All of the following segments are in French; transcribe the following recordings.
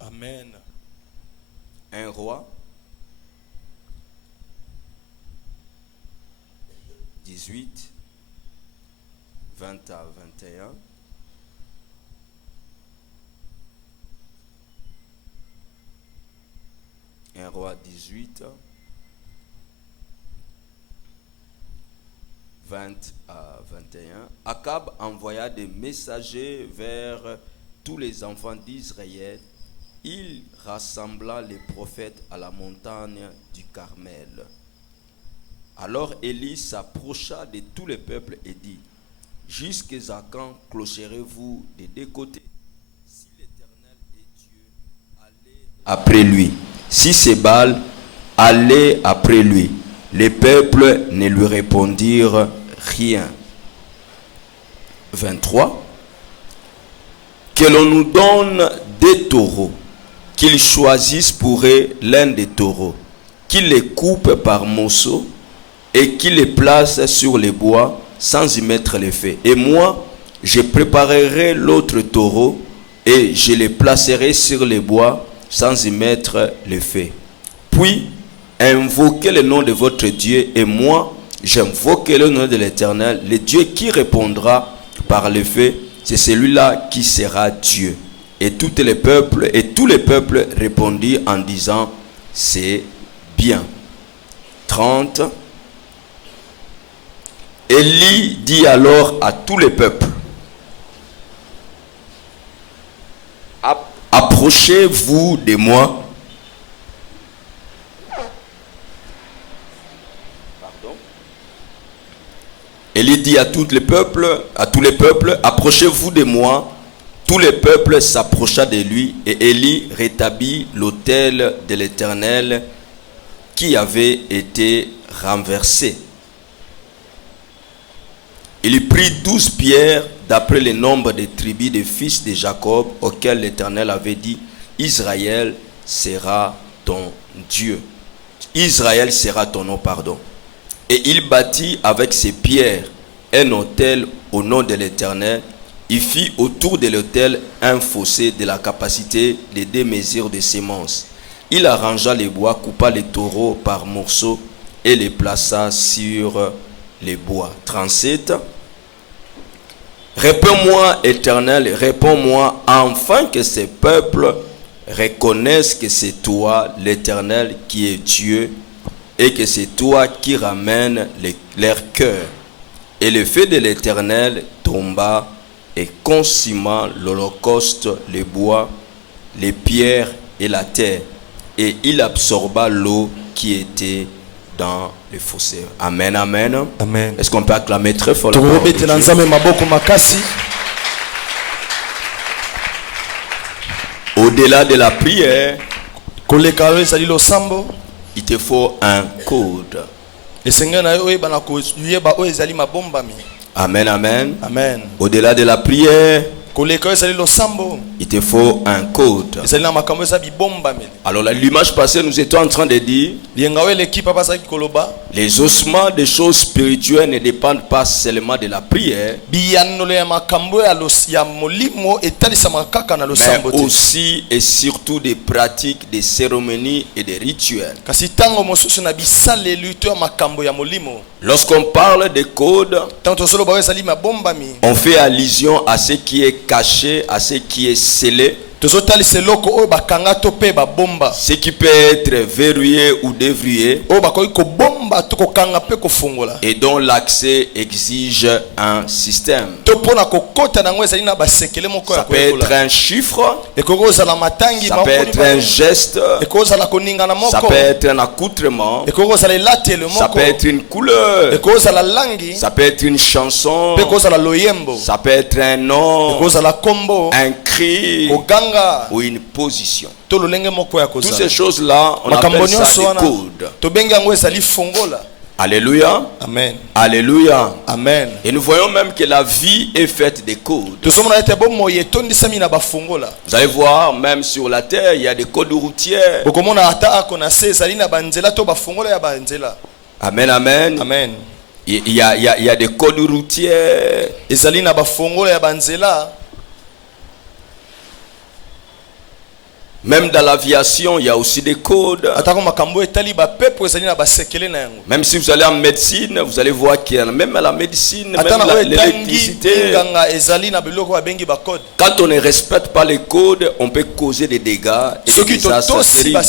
Amen. 1 Roi 18, 20 à 21. Un roi 18, 20 à 21. Akab envoya des messagers vers tous les enfants d'Israël. Il rassembla les prophètes à la montagne du Carmel. Alors Élie s'approcha de tout le peuple et dit: jusqu'à quand clocherez-vous des deux côtés? Si l'Éternel est Dieu, allez après lui. Si c'est Baal, allez après lui. Les peuples ne lui répondirent rien. 23. Que l'on nous donne des taureaux, qu'il choisisse pour eux l'un des taureaux, qu'il les coupe par morceaux et qu'il les place sur les bois sans y mettre le feu. Et moi, je préparerai l'autre taureau et je les placerai sur les bois sans y mettre le feu. Puis, invoquez le nom de votre Dieu et moi, j'invoquerai le nom de l'Éternel. Le Dieu qui répondra par le feu, c'est celui-là qui sera Dieu. Et tous les peuples répondirent en disant: c'est bien. 30. Élie dit alors à tous les peuples: approchez-vous de moi. Élie dit à tous les peuples, approchez-vous de moi. Tout le peuple s'approcha de lui et Élie rétablit l'autel de l'Éternel qui avait été renversé. Il prit 12 pierres d'après le nombre des tribus des fils de Jacob auxquels l'Éternel avait dit: Israël sera ton Dieu. Israël sera ton nom, pardon. Et il bâtit avec ces pierres un autel au nom de l'Éternel. Il fit autour de l'autel un fossé de la capacité de 2 mesures de semences. Il arrangea les bois, coupa les taureaux par morceaux et les plaça sur les bois. 37. Réponds-moi, Éternel, réponds-moi, afin que ces peuples reconnaissent que c'est toi, l'Éternel, qui est Dieu, et que c'est toi qui ramènes leur cœur. Et le feu de l'Éternel tomba et consuma l'holocauste, les bois, les pierres et la terre. Et il absorba l'eau qui était dans le fossé. Amen, amen. Amen. Est-ce qu'on peut acclamer très fort? Au-delà de la prière, il te faut un code. Amen, amen. Amen. Au-delà de la prière, il te faut un code. Alors l'image passée, nous étions en train de dire: les ossements des choses spirituelles ne dépendent pas seulement de la prière, mais aussi et surtout des pratiques, des cérémonies et des rituels. Lorsqu'on parle de code, on fait allusion à ce qui est caché, à ce qui est scellé, ce qui peut être verrouillé ou déverrouillé, et dont l'accès exige un système. Ça peut être un chiffre, ça peut être un geste, ça peut être un accoutrement, ça peut être une couleur, ça peut être une chanson, ça peut être un nom, un cri ou une position. Toutes ces choses-là, on appelle ça des codes. Alléluia. Amen. Alléluia. Amen. Et nous voyons même que la vie est faite de codes. Vous allez voir, même sur la terre, il y a des codes routiers. Amen, amen. Amen. Il y a des codes routiers. Même dans l'aviation, il y a aussi des codes. Même si vous allez en médecine, vous allez voir qu'il y a même à la médecine, même l'électricité. Quand on ne respecte pas les codes, on peut causer des dégâts et des désastres terribles.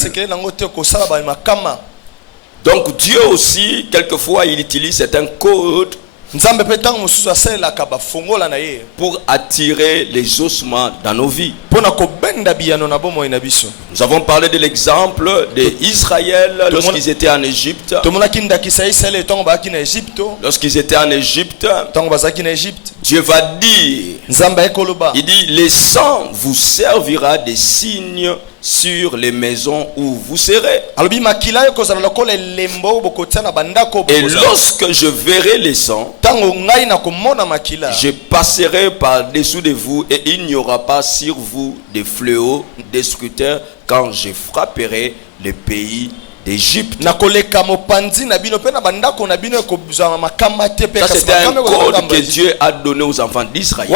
Donc Dieu aussi, quelquefois, il utilise certains codes pour attirer les ossements dans nos vies. Nous avons parlé de l'exemple d'Israël lorsqu'ils étaient en Égypte. Lorsqu'ils étaient en Égypte, Dieu va dire, il dit, le sang vous servira des signes sur les maisons où vous serez. Et lorsque je verrai les sangs, je passerai par-dessous de vous et il n'y aura pas sur vous des fléaux destructeurs quand je frapperai le pays d'Égypte. Ça c'était un code que Dieu a donné aux enfants d'Israël.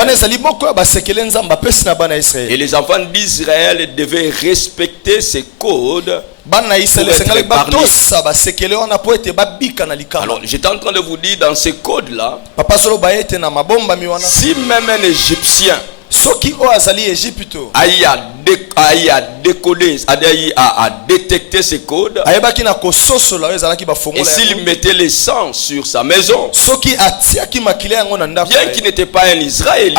Et les enfants d'Israël devaient respecter ces codes. Alors j'étais en train de vous dire dans ces codes là, si même un Égyptien a décodé, a détecté ces codes, et s'il mettait le sang sur sa maison, bien qu'il n'était pas un Israélite,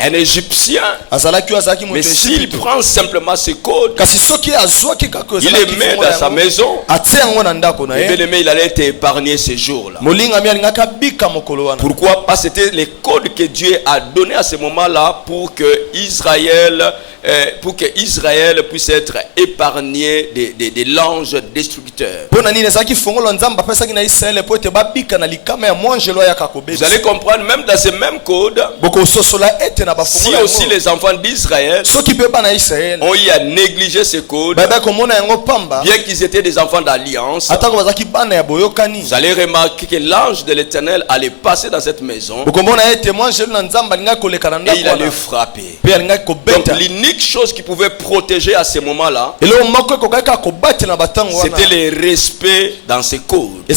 un Égyptien, mais s'il prend simplement ces codes, il les met dans sa maison, il allait être épargné ces jours-là. Pourquoi? Parce que c'était les codes que Dieu a donné à ce moment-là pour que Israël puisse être épargné de l'ange destructeur. Vous allez comprendre, même dans ces mêmes codes, si aussi les enfants d'Israël ont eu à négliger ces codes, bien qu'ils étaient des enfants d'alliance, vous allez remarquer que l'ange de l'Éternel allait passer dans cette maison et il allait frapper. Donc l'unique chose qui pouvait protéger à ce moment-là, c'était le respect dans ces codes. Et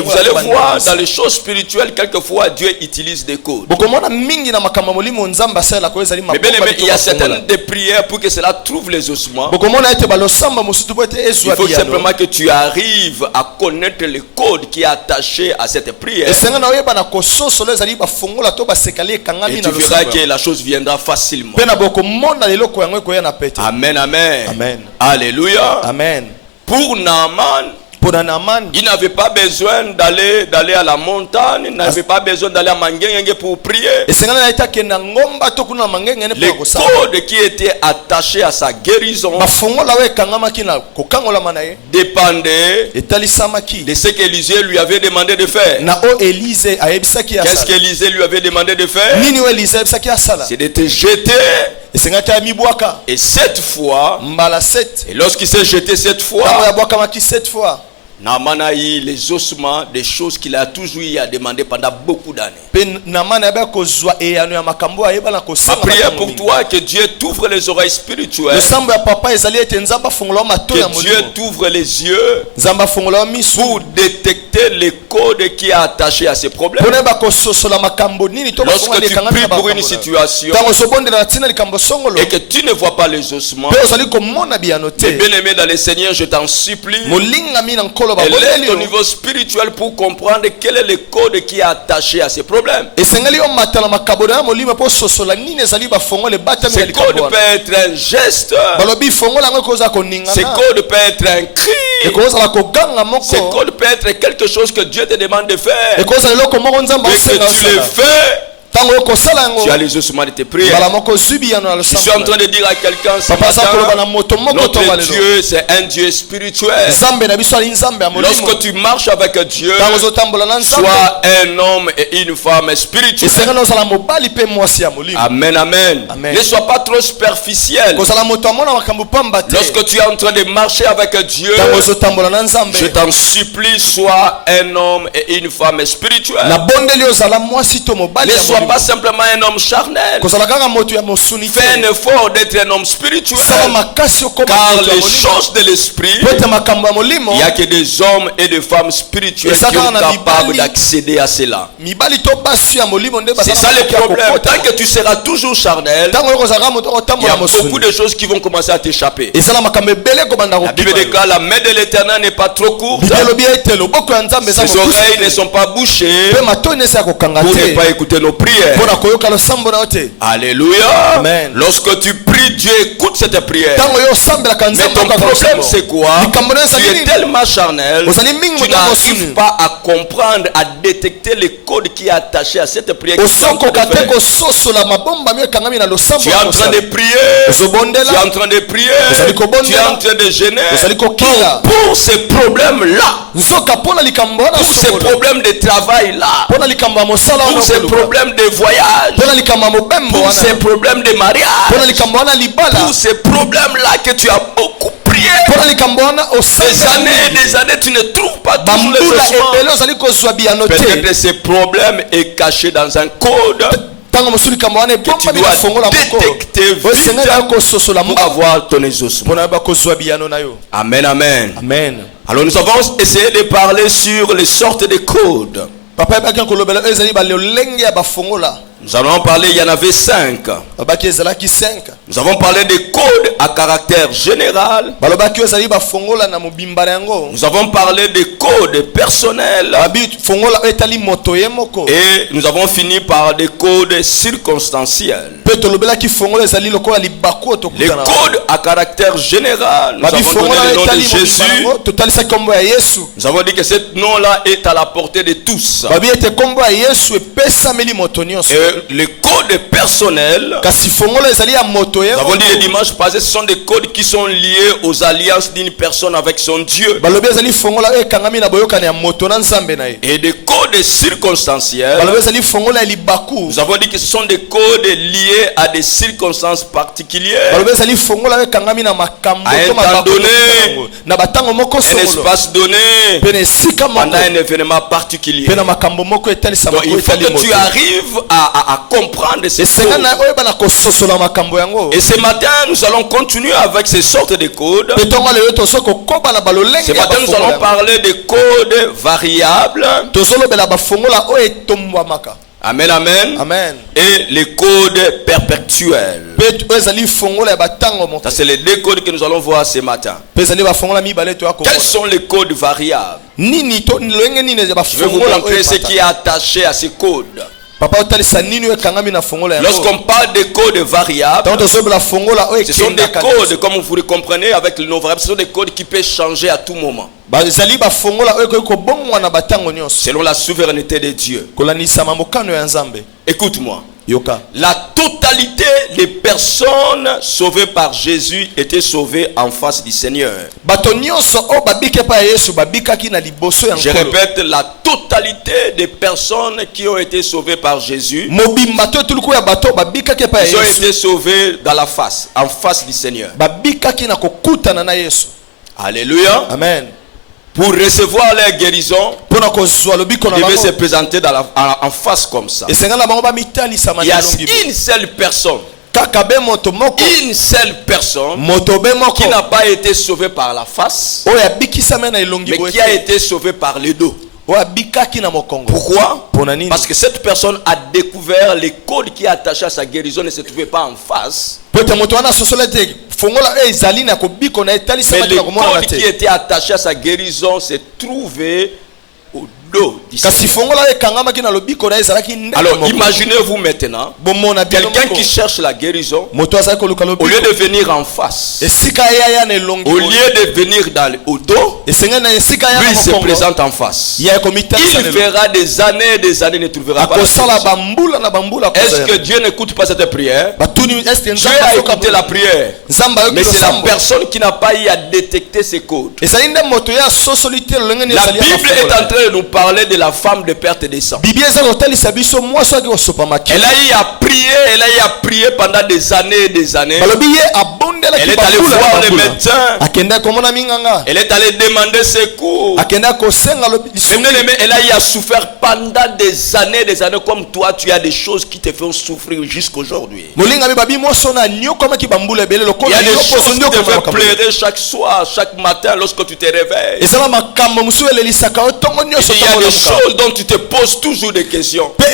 vous allez voir dans les choses spirituelles, quelquefois Dieu utilise des codes. Mais bien aimé, il y a certaines des prières pour que cela trouve les ossements. Il faut simplement que tu arrives à connaître le code qui est attaché à cette prière. Et tu verras que la chose viendra facilement. Amen, amen. Amen. Alléluia. Amen. Pour Naaman, il n'avait pas besoin d'aller à la montagne, il n'avait pas besoin d'aller à Mangengenge pour prier. Les codes qui étaient attachés à sa guérison dépendaient de ce qu'Élisée lui avait demandé de faire. Qu'est-ce qu'Élisée lui avait demandé de faire? C'est de te jeter. Et cette fois, et lorsqu'il s'est jeté cette fois, Naaman a eu les ossements des choses qu'il a toujours eu à demander pendant beaucoup d'années. Ma prière pour toi, que Dieu t'ouvre les oreilles spirituelles, que Dieu t'ouvre les yeux pour détecter les codes qui est attaché à ces problèmes. Lorsque tu pries pour une situation et que tu ne vois pas les ossements, mais bien aimé dans le Seigneur, je t'en supplie, élève au niveau spirituel pour comprendre quel est le code qui est attaché à ces problèmes. Ce code peut être un geste, ce code peut être un cri, ce code peut être quelque chose que Dieu te demande de faire, et que tu le fais. Tu as les ossements de tes prières. Je suis en train de dire à quelqu'un ce matin, notre Dieu c'est un Dieu spirituel. Lorsque tu marches avec Dieu, sois un homme et une femme spirituelle. Amen, amen. Ne sois pas trop superficiel. Lorsque tu es en train de marcher avec Dieu, je t'en supplie, sois un homme et une femme spirituelle. Ne sois pas simplement un homme charnel. Fais un effort d'être un homme spirituel. Car les choses de l'esprit, il n'y a que des hommes et des femmes spirituels qui sont capables d'accéder à cela. C'est ça le problème. Tant que tu seras toujours charnel, il y a beaucoup de choses qui vont commencer à t'échapper. La Bible déclare la main de l'Éternel n'est pas trop courte. Ses oreilles ne sont pas bouchées pour ne pas écouter nos prières. Alléluia. Amen. Lorsque tu pries, Dieu écoute cette prière. Mais ton problème c'est quoi? Tu es tellement charnel, tu n'arrives pas à comprendre, à détecter le code qui est attaché à cette prière. Tu es en train de prier, tu es en train de prier, tu es en train de gêner pour ces problèmes-là, pour ces problèmes de travail-là, pour ces problèmes de voyage, pour ces problèmes de mariage, pour ces problèmes-là que tu as beaucoup prié. Des années et des années, tu ne trouves pas toujours les solutions. Peut-être que ce problème est caché dans un code que tu dois détecter vite pour avoir ton exaucement. Amen, amen. Amen. Alors nous avons essayé de parler sur les sortes de codes. Nous allons parler, il y en avait 5. Nous avons parlé des codes à caractère général. Nous avons parlé des codes personnels. Et nous avons fini par des codes circonstanciels. Les codes à caractère général. Nous avons donné le nom de Jésus. Nous avons dit que ce nom-là est à la portée de tous. Et les codes personnels, nous avons dit le dimanche passé, ce sont des codes qui sont liés aux alliances d'une personne avec son Dieu. Et des codes circonstanciels, nous avons dit que ce sont des codes liés à des circonstances particulières, à un temps donné, un espace donné, pendant un événement particulier. Donc il faut que tu arrives à comprendre ces codes. Et ce matin, nous allons continuer avec ces sortes de codes. Ce matin, nous allons parler des codes variables. Amen, amen. Amen. Et les codes perpétuels. Ça, c'est les deux codes que nous allons voir ce matin. Quels sont les codes variables? Je vais vous montrer ce qui est attaché à ces codes. Lorsqu'on parle de codes variables, ce sont des codes, comme vous le comprenez avec le nom variable, ce sont des codes qui peuvent changer à tout moment. Selon la souveraineté de Dieu. Écoute-moi. La totalité des personnes sauvées par Jésus étaient sauvées en face du Seigneur. Je répète, la totalité des personnes qui ont été sauvées par Jésus, ils ont été sauvés dans la face, en face du Seigneur. Alléluia. Amen. Pour recevoir leur guérison, ils devaient se présenter en face comme ça. Il y a une seule personne qui n'a pas été sauvée par la face, mais qui a été sauvée par le dos. Pourquoi? Parce que cette personne a découvert les codes qui est attaché à sa guérison ne se trouvaient pas en face. Mais les codes qui étaient attachés à sa guérison se trouvaient au dos du Seigneur. Alors imaginez-vous maintenant quelqu'un qui cherche la guérison, au lieu de venir en face, au lieu de venir au dos, lui se présente en face. Il fera des années et des années, ne trouvera pas la guérison. Est-ce que Dieu n'écoute pas cette prière? Dieu a écouté la prière, mais c'est la personne qui n'a pas eu à détecter ces codes. La Bible est en train de nous parler de la femme de perte de sang. Elle a eu à prier pendant des années et des années. Elle est allée voir les médecins. Elle est allée demander secours. Elle a souffert pendant des années comme toi. Tu as des choses qui te font souffrir jusqu'aujourd'hui. Il y a des choses qui te font pleurer chaque soir, chaque matin lorsque tu te réveilles. Il y a des choses dont tu te poses toujours des questions. Tu te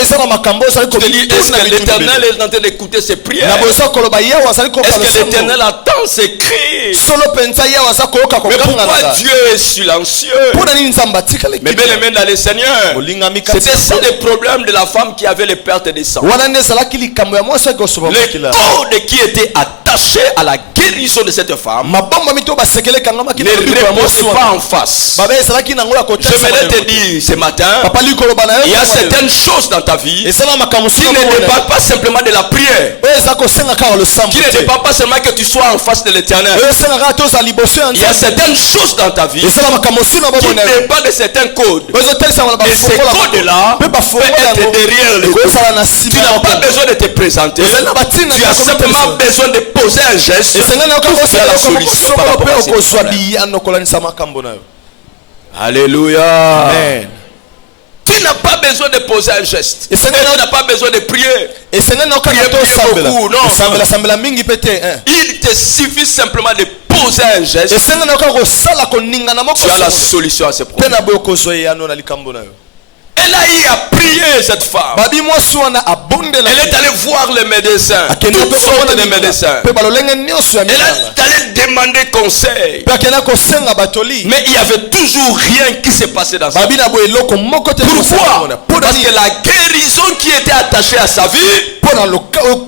dis, est-ce que l'Éternel est en train d'écouter ses prières? Est-ce que l'Éternel attend ses cris? Mais pourquoi Dieu est silencieux? Mais bien aimé dans le Seigneur, c'était ça le problème de la femme qui avait les pertes de sang. Les cordes qui étaient attachés à la guérison de cette femme ne reposent pas en face. J'aimerais te dire ce matin, il y a certaines choses dans ta vie qui ne dépendent pas simplement de la prière, qui ne dépendent pas seulement que tu sois en face de l'Éternel. Il y a certaines choses dans ta vie qui dépendent de certains codes. Et ces codes-là peuvent être derrière les codes. Tu n'as pas besoin de te présenter. Tu as simplement besoin de poser un geste pour faire la solution par rapport à ce problème. Alléluia. Amen. Tu n'as pas besoin de poser un geste. Tu n'as pas besoin de prier. Prier beaucoup. Non. Il te suffit simplement de poser un geste. Tu as la solution à ce problème. Elle a eu à prier, cette femme. Elle est allée voir les médecins, toutes sortes de médecins. Elle est allée demander conseil. Mais il y avait toujours rien qui s'est passé dans sa vie. Pourquoi? Parce que la guérison qui était attachée à sa vie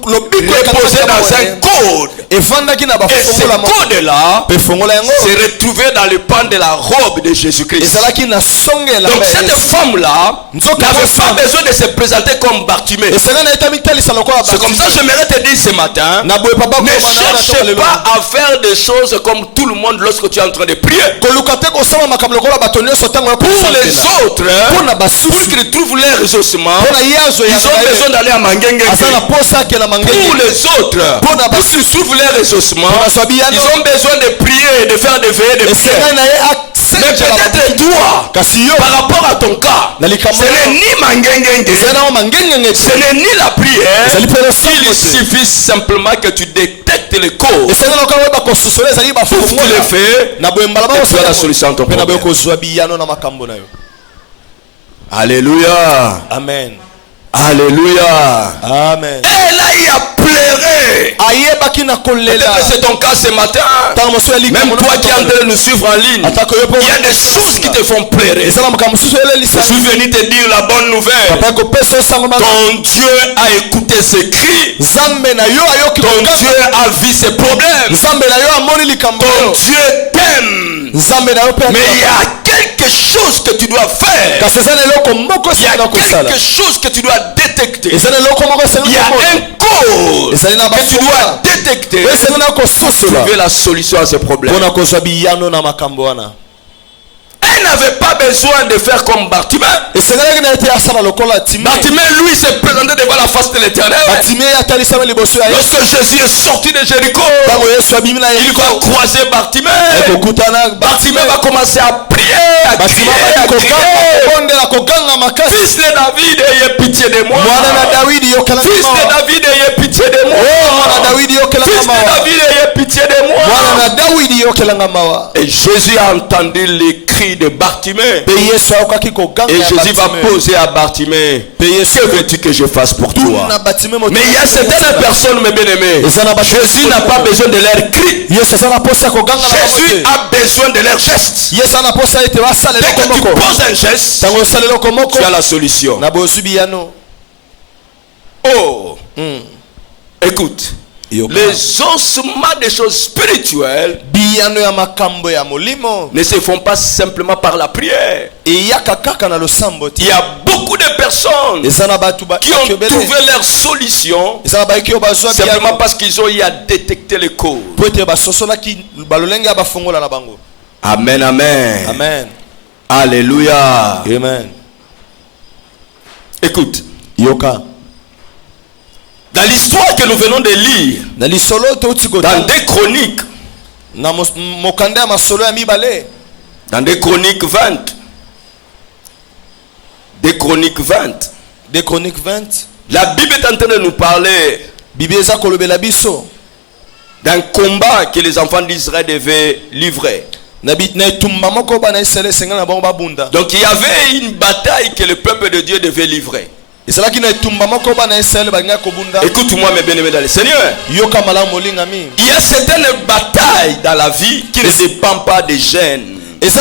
reposait dans un code. Et ce code-là s'est retrouvé dans le pan de la robe de Jésus-Christ. Donc cette femme-là n'avait pas besoin de se présenter comme Bartimée. C'est comme ça que j'aimerais te dire ce matin, ne cherche pas à faire des choses comme tout le monde lorsque tu es en train de prier. Pour les autres, pour qu'ils trouvent leur ressourcement, ils ont besoin d'aller à Mangenge. Pour les autres, pour qu'ils trouvent leur ressourcement, ils ont besoin de prier et de faire des veillées de prière. Mais peut-être toi, par rapport à ton cas, ce n'est ni Mangenge, ce n'est ni la prière. Il suffit simplement que tu détectes les causes. Pour tu le fais, et tu as la solution à ton problème. Alléluia. Amen. Alléluia. Amen. Elle a eu à pleurer. Peut-être c'est ton cas ce matin. Même toi qui es en train de nous suivre en ligne, il y a des choses qui te font pleurer. Je suis venu te dire la bonne nouvelle. Ton Dieu a écouté ses cris. Ton Dieu a vu ses problèmes. Ton Dieu t'aime. Mais il y a quelque chose que tu dois faire. Il y a quelque chose que tu dois détecter. Il y a un code que tu dois détecter pour trouver la solution à ce problème. Elle n'avait pas besoin de faire comme Bartimée. Bartimée, lui, s'est présenté devant la face de l'Éternel. Lorsque Jésus est sorti de Jéricho, il va croiser Bartimée. Bartimée va commencer à prier, à crier, à crier. Fils de David, ayez pitié de moi. Fils de David, ayez pitié de moi. Fils de David, ayez pitié de moi. Et Jésus a entendu les cris de Bartimée. Et Jésus va poser à Bartimée, que veux-tu que je fasse pour toi? Mais il y a certaines personnes, mes bien-aimés, Jésus n'a pas besoin de leur cri. Jésus a besoin de leur geste. Dès que tu poses un geste, tu as la solution. Oh, écoute. Les ossements des choses spirituelles ne se font pas simplement par la prière. Il y a beaucoup de personnes qui ont trouvé leur solution simplement parce qu'ils ont eu à détecter les causes. Amen, amen. Amen. Alléluia. Amen. Écoute. Dans l'histoire que nous venons de lire, dans 2 Chroniques, dans 2 Chroniques 20, 2 Chroniques 20, 2 Chroniques 20, la Bible est en train de nous parler d'un combat que les enfants d'Israël devaient livrer. Donc il y avait une bataille que le peuple de Dieu devait livrer. Écoute-moi mes bien-aimés dans le Seigneur. Il y a certaines batailles dans la vie qui ne dépendent pas des gènes, qui ne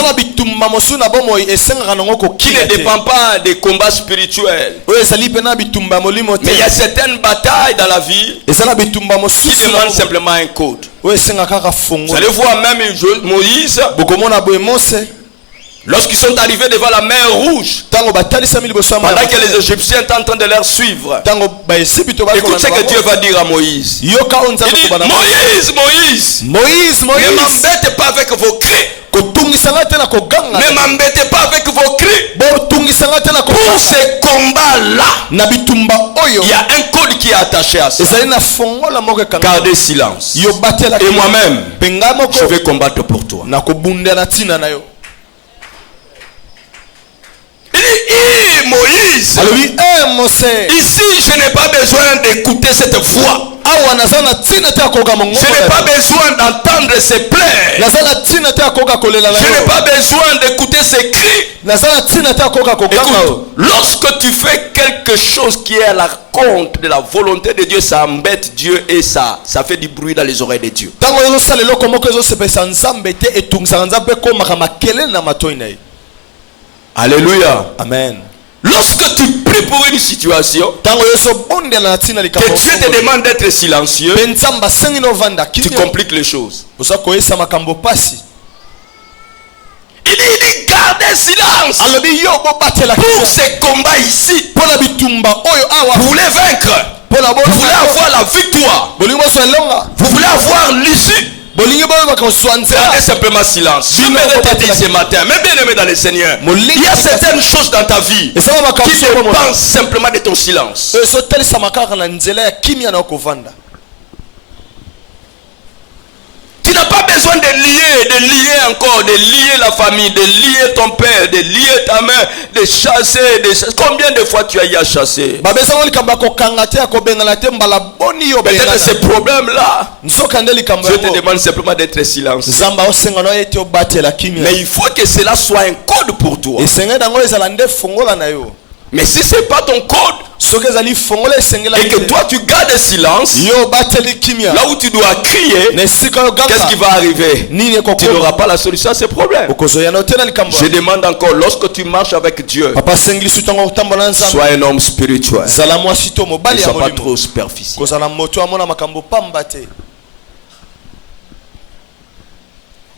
dépendent pas des combats spirituels. Mais il y a certaines batailles dans la vie qui demandent simplement un code. Vous allez voir même Moïse, lorsqu'ils sont arrivés devant la mer Rouge, pendant que les Égyptiens étaient en train de les suivre, écoute ce que Dieu va dire à Moïse. Il dit, Moïse, ne m'embête pas avec vos cris. Ne m'embêtez pas avec vos cris. Pour ce combat-là, il y a un code qui est attaché à ça. Gardez silence. Et moi-même, je vais combattre pour toi. Il dit, Moïse, ici je n'ai pas besoin d'écouter cette voix. Je n'ai pas besoin d'entendre ses plaies. Je n'ai pas besoin d'écouter ses cris. Écoute, lorsque tu fais quelque chose qui est à la compte de la volonté de Dieu, ça embête Dieu et ça fait du bruit dans les oreilles de Dieu. Alléluia. Amen. Lorsque tu pries pour une situation, que Dieu te demande d'être silencieux, tu compliques les choses. Il dit gardez silence pour ce combat ici. Vous voulez vaincre, vous voulez avoir la victoire, vous voulez avoir l'issue. Gardez simplement silence. Je me te dire ce matin, mais bien aimé dans le Seigneur, il y a certaines choses dans ta vie qui dépendent simplement de ton silence. Tu n'as pas besoin de lier encore, de lier la famille, de lier ton père, de lier ta mère, de chasser. Combien de fois tu as eu à chasser? Peut-être ces problèmes-là, Dieu te demande simplement d'être silencieux. Mais il faut que cela soit un code pour toi. Mais si ce n'est pas ton code, et que toi tu gardes silence, là où tu dois crier, qu'est-ce qui va arriver? Tu n'auras pas la solution à ces problèmes. Je demande encore, lorsque tu marches avec Dieu, sois un homme spirituel. Ne sois pas trop superficiel.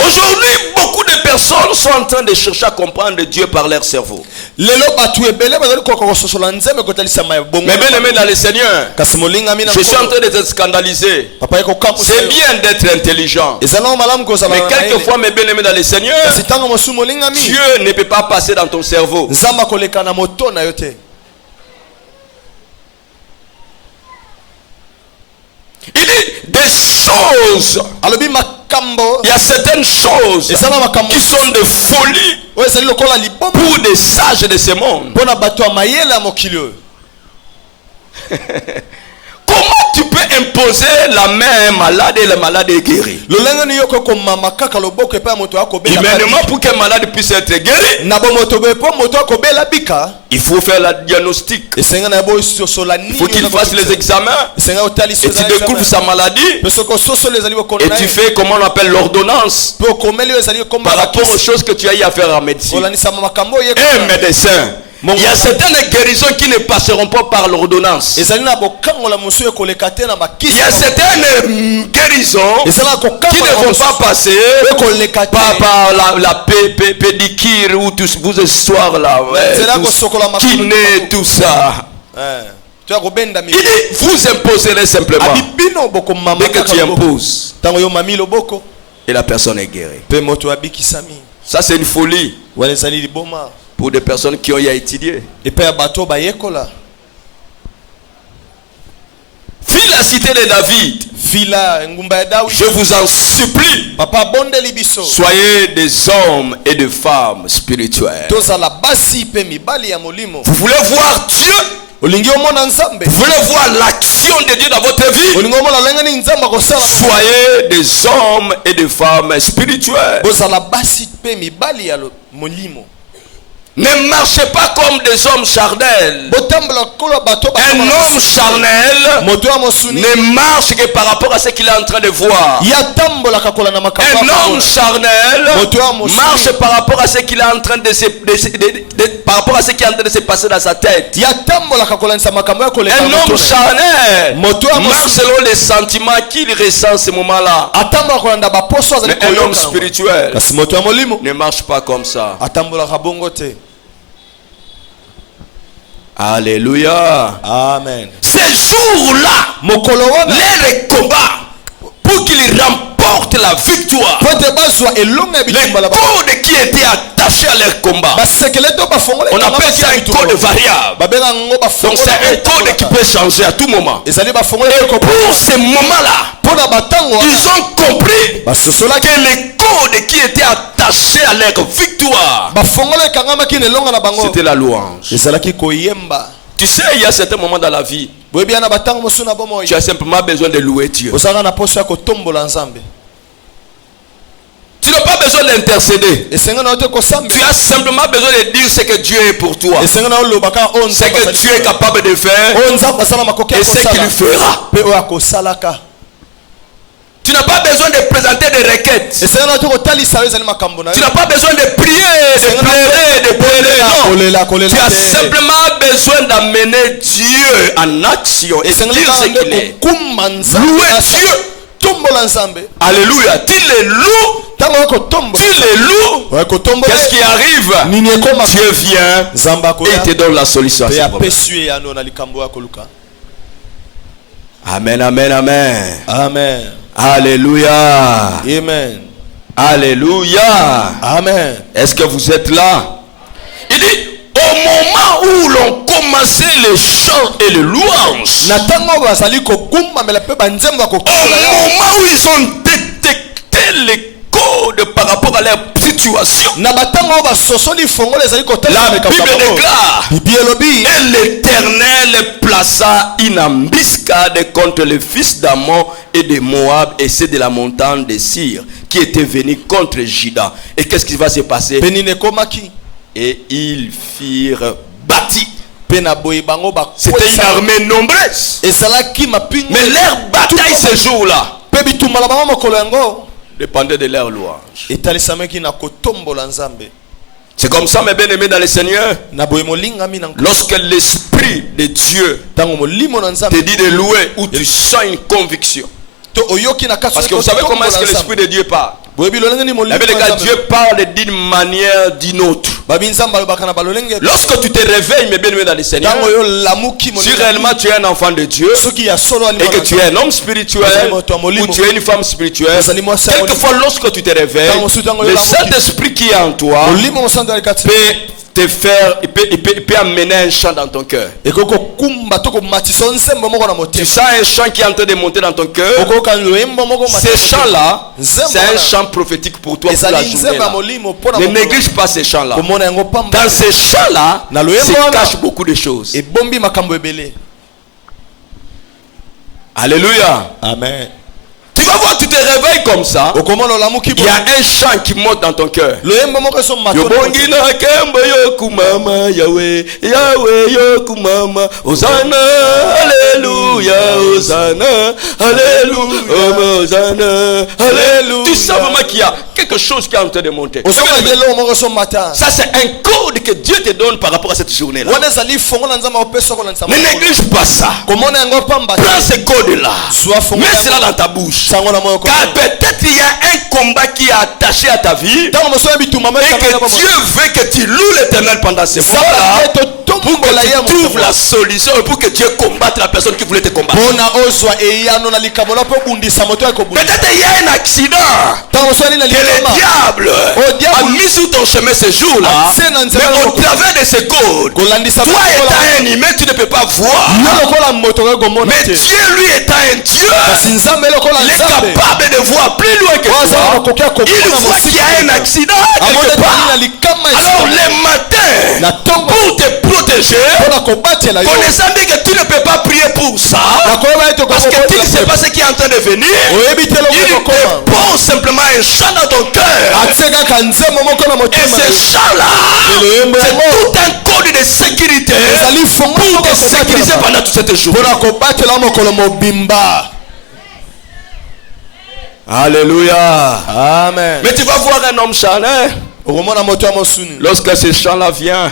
Aujourd'hui, beaucoup de personnes sont en train de chercher à comprendre Dieu par leur cerveau. Mais bien aimé dans le Seigneur, je suis en train de te scandaliser. C'est bien d'être intelligent. Mais quelquefois, mes bien aimés dans le Seigneur, Dieu ne peut pas passer dans ton cerveau. Il dit des choses. Il y a certaines choses qui sont de folie pour des sages de ce monde. Comment tu peux imposer la main à un malade et le malade est guéri? Humainement, pour qu'un malade puisse être guéri, il faut faire le diagnostic. Il faut qu'il fasse les examens. Et tu découvres sa maladie. Et tu fais comment on appelle l'ordonnance par rapport aux choses que tu as eu à faire en médecine. Un médecin, il y a certaines guérisons qui ne passeront pas par l'ordonnance. Il y a certaines guérisons qui ne vont pas passer par la pédicure ou toutes vos histoires là. Kiné, tout ça. Il dit, vous imposerez simplement. Dès que tu imposes, et la personne est guérie. Ça c'est une folie pour des personnes qui ont eu à étudier. la cité de David, je vous en supplie, Papa bonde libiso. soyez des hommes et des femmes spirituels. Vous voulez voir Dieu? Vous voulez voir l'action de Dieu dans votre vie? Soyez des hommes et des femmes spirituels. Ne marchez pas comme des hommes charnels. Un homme charnel ne marche que par rapport à ce qu'il est en train de voir. Un homme charnel marche par rapport à ce qu'il est en train de se, par rapport à ce qui est en train de se passer dans sa tête. Un homme charnel marche selon les sentiments qu'il ressent en ce moment-là. Mais un homme spirituel ne marche pas comme ça. Alléluia. Amen. Ces jours-là, les combats pour qu'ils remportent la victoire. Les codes qui étaient attachés à leur combat, on appelle ça un code variable. Donc c'est un code qui peut changer à tout moment. Et pour ce moment-là, ils ont compris que les codes qui étaient attachés à leur victoire, c'était la louange. Tu sais, il y a certains moments dans la vie, tu as simplement besoin de louer Dieu. Tu n'as pas besoin d'intercéder. Tu as simplement besoin de dire ce que Dieu est pour toi, ce que Dieu est capable de faire et ce qu'il fera. Tu n'as pas besoin de présenter des requêtes. Tu n'as pas besoin de prier, de pleurer. Non. Tu as simplement besoin d'amener Dieu en action et dire ce qu'il est. Louer Dieu. Alléluia. Tu les loues. Qu'est-ce qui arrive? Dieu vient et il te donne la solution. Amen, amen, amen. Amen. Alléluia. Amen. Alléluia. Amen. Est-ce que vous êtes là? Il dit, au moment où l'on commençait les chants et les louanges, au moment où ils ont détecté les codes par rapport à leur situation, la Bible déclare, et l'Éternel plaça une embuscade contre les fils d'Ammon et de Moab et ceux de la montagne de Sir qui étaient venus contre Juda. Et qu'est-ce qui va se passer? Et ils firent bâtir. C'était une armée nombreuse. Mais leur bataille ce jour-là dépendait de leur louange. C'est comme ça, mes bien-aimés dans le Seigneur. Lorsque l'Esprit de Dieu te dit de louer ou tu sens une conviction. Parce que vous savez comment est-ce que l'Esprit de Dieu parle? La Bible dit que Dieu parle d'une manière d'une autre. Lorsque tu te réveilles, mes bien-aimés dans le Seigneur, si réellement tu es un enfant de Dieu et que tu es un homme spirituel ou tu es une femme spirituelle, quelquefois lorsque tu te réveilles, le Saint-Esprit qui est en toi peut te faire, il peut amener un chant dans ton cœur. Tu sens un chant qui est en train de monter dans ton cœur. Ce chant-là, c'est un chant prophétique pour toi pour la journée. Ne néglige pas ces chants-là. Dans ces chants-là, se cache beaucoup de choses. Alléluia. Amen. Tu vas voir, tu te réveilles comme ça. Il y a un chant qui monte dans ton cœur. Yobongina kembo yokumama Yahweh, Yahweh yokumama. Hosanna, Alléluia, Hosanna, Alléluia, Hosanna, Alléluia. Tu sais vraiment qu'il y a quelque chose qui est en train de monter. Ça c'est un code que Dieu te donne par rapport à cette journée-là. Ne néglige pas ça. Prends ce code-là. Mets cela dans ta bouche. Car peut-être il y a un combat qui est attaché à ta vie et que Dieu veut que tu loues l'Éternel pendant ce moment-là pour que tu trouves la solution et pour que Dieu combatte la personne qui voulait te combattre. Peut-être il y a un accident que le diable a mis sur ton chemin ce jour-là, mais au travers de ces codes, toi étant un humain, tu ne peux pas voir. Mais Dieu, lui, étant un Dieu, il est capable de voir plus loin que toi. Il voit qu'il y a un accident quelque part. Alors le matin, pour te protéger, connaissant bien que tu ne peux pas prier pour ça, parce que tu ne sais pas ce qui est en train de venir, il te pose simplement un chant dans ton cœur. Et ce chant-là, c'est tout un code de sécurité pour te sécuriser pendant toute cette journée. Alléluia. Amen. Mais tu vas voir un homme charnel. Lorsque ce chant-là vient,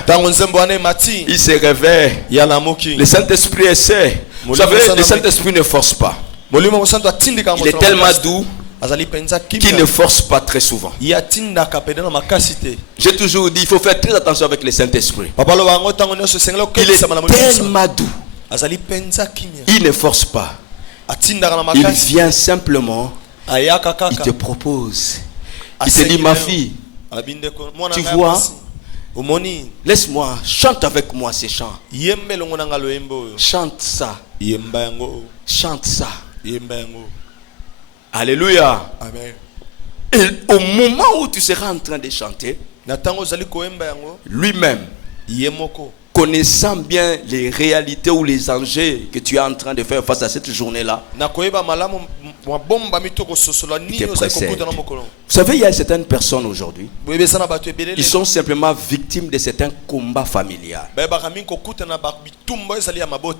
il se réveille. Le Saint-Esprit essaie. Vous savez, le Saint-Esprit ne force pas. Il est tellement doux qu'il ne force pas très souvent. J'ai toujours dit, il faut faire très attention avec le Saint-Esprit. Il est tellement doux. Il ne force pas. Il vient simplement. Il te propose. Il te dit, ma fille, tu vois, laisse-moi, chante avec moi ces chants. Chante ça. Chante ça. Alléluia. Amen. Et au moment où tu seras en train de chanter, lui-même, connaissant bien les réalités ou les enjeux que tu es en train de faire face à cette journée-là, il te précède. Vous savez, il y a certaines personnes aujourd'hui, ils sont simplement victimes de certains combats familiaux.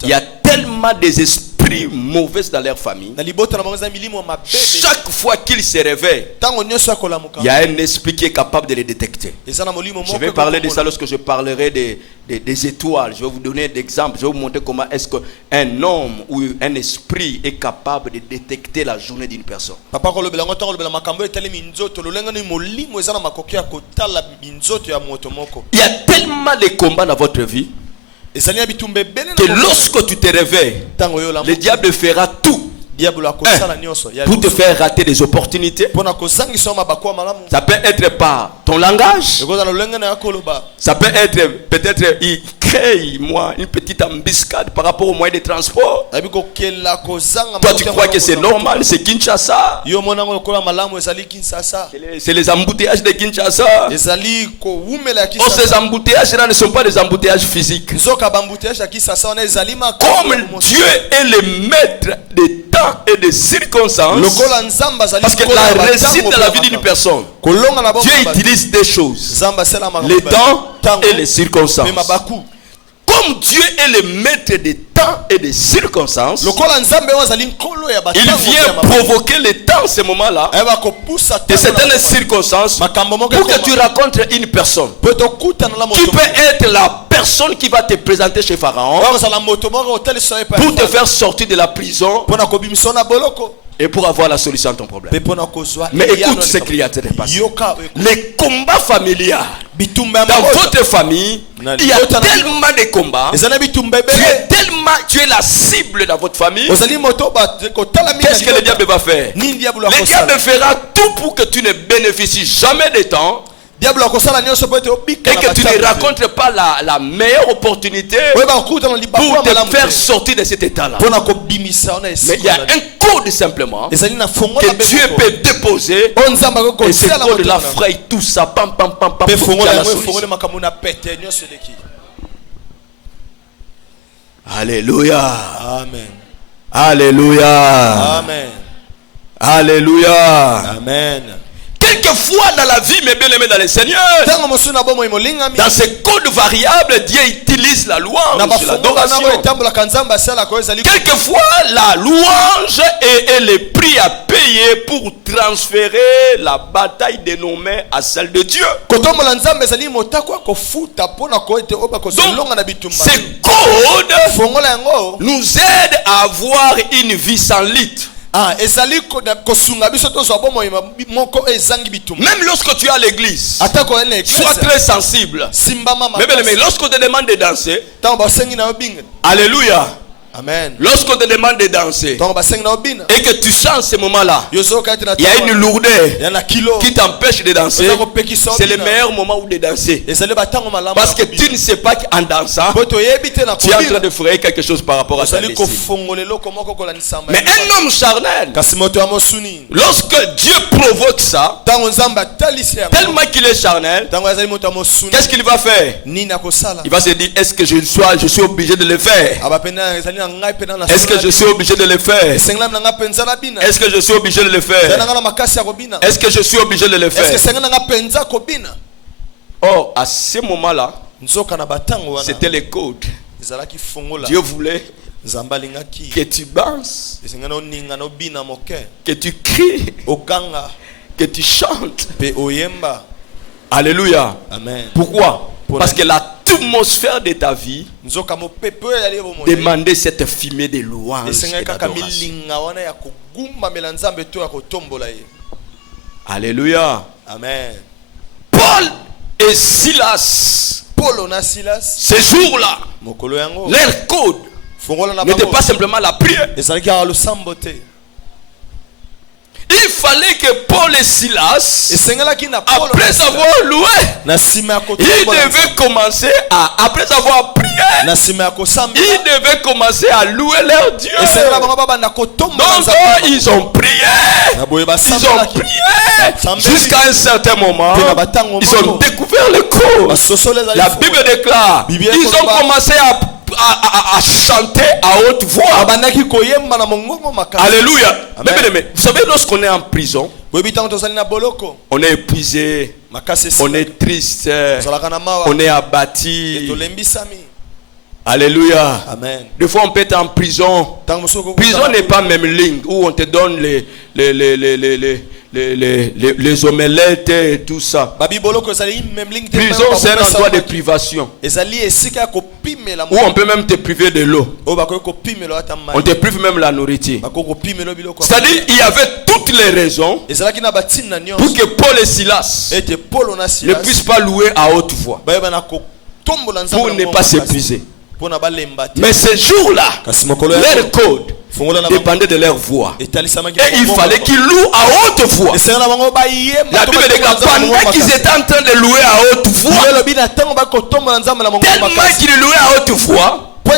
Il y a tellement des esprits mauvais dans leur famille. Chaque fois qu'ils se réveillent, il y a un esprit qui est capable de les détecter. Je vais parler de ça lorsque je parlerai des étoiles. Je vais vous donner des exemples. Je vais vous montrer comment est-ce qu'un homme ou un esprit est capable de détecter la journée d'une personne. Il y a tellement de combats dans votre vie que lorsque tu te réveilles, le diable fera tout pour te faire rater des opportunités. Ça peut être par ton langage. Ça peut être peut-être il crée une petite embuscade par rapport aux moyens de transport. Toi tu crois que c'est normal, c'est Kinshasa. C'est les embouteillages de Kinshasa. Oh, ces embouteillages là ne sont pas des embouteillages physiques. Comme Dieu est le maître des temps et des circonstances, parce que la réussite de la vie d'une personne, Dieu utilise des choses, les temps et les circonstances. Comme Dieu est le maître des temps et des circonstances, il vient provoquer les temps, ce moment-là, de certaines circonstances, pour que tu rencontres une personne. Tu peux être la personne qui va te présenter chez Pharaon pour te faire sortir de la prison et pour avoir la solution à ton problème. Mais écoute ce qu'il y a de passé. Les combats familiaux dans votre famille, il y a tellement de combats. Tu es la cible dans votre famille. Qu'est-ce que le diable va faire? Le diable fera tout pour que tu ne bénéficies jamais de temps et que tu ne rencontres pas la meilleure opportunité pour te faire sortir de cet état-là. Mais il y a un code simplement que Dieu peut déposer, et ce code-là fraye tout ça. Pam, pam, pam, pam, pour qu'il y ait la solution. Alléluia. Amen. Alléluia. Amen. Alléluia. Amen. Quelquefois dans la vie, mes bien-aimés dans le Seigneur, dans ces codes variables, Dieu utilise la louange, l'adoration. Quelquefois, la louange est le prix à payer pour transférer la bataille de nos mains à celle de Dieu. Donc, ces codes nous aident à avoir une vie sans limite. Même lorsque tu es à l'église, sois très sensible. Mais lorsqu'on te demande de danser, alléluia, Amen. Lorsqu'on te demande de danser et que tu sens ce moment-là, il y a une lourdeur qui t'empêche de danser. C'est le meilleur moment où de danser. Parce que tu ne sais pas qu'en dansant, tu es en train de frayer quelque chose par rapport à ta destinée. Mais un homme charnel, lorsque Dieu provoque ça, tellement qu'il est charnel, qu'est-ce qu'il va faire? Il va se dire, est-ce que je suis obligé de le faire? Est-ce que je suis obligé de le faire? Est-ce que je suis obligé de le faire? Est-ce que je suis obligé de le faire? Or, à ce moment-là, c'était le code. Dieu voulait que tu danses, que tu cries, que tu chantes. Alléluia. Amen. Pourquoi? Parce que l'atmosphère de ta vie demandait cette fumée de louange et d'adoration. Alléluia. Amen. Paul et Silas, ces jours-là, leur code n'était pas simplement la prière. Il fallait que Paul et Silas, après avoir loué, ils devaient commencer après avoir prié, ils devaient commencer à louer leur Dieu. Donc ils ont prié, jusqu'à un certain moment, ils ont découvert le corps. La Bible déclare, ils ont commencé à chanter à haute voix. Alléluia. Mais vous savez, lorsqu'on est en prison, on est épuisé, on est triste, on est abattu. Alléluia. Amen. Des fois on peut être en prison. Prison n'est pas même ligne où on te donne les omelettes et tout ça. Prison, c'est un endroit de privation où on peut même te priver de l'eau. On te prive même la nourriture. C'est-à-dire il y avait toutes les raisons pour que Paul et Silas ne puissent pas louer à haute voix, pour ne pas s'épuiser. Mais ces jours-là, leur code dépendait de leur voix. Et il fallait qu'ils louent à haute voix. La Bible déclare, pendant qu'ils étaient en train de louer à haute voix, tellement qu'ils louaient à haute voix, même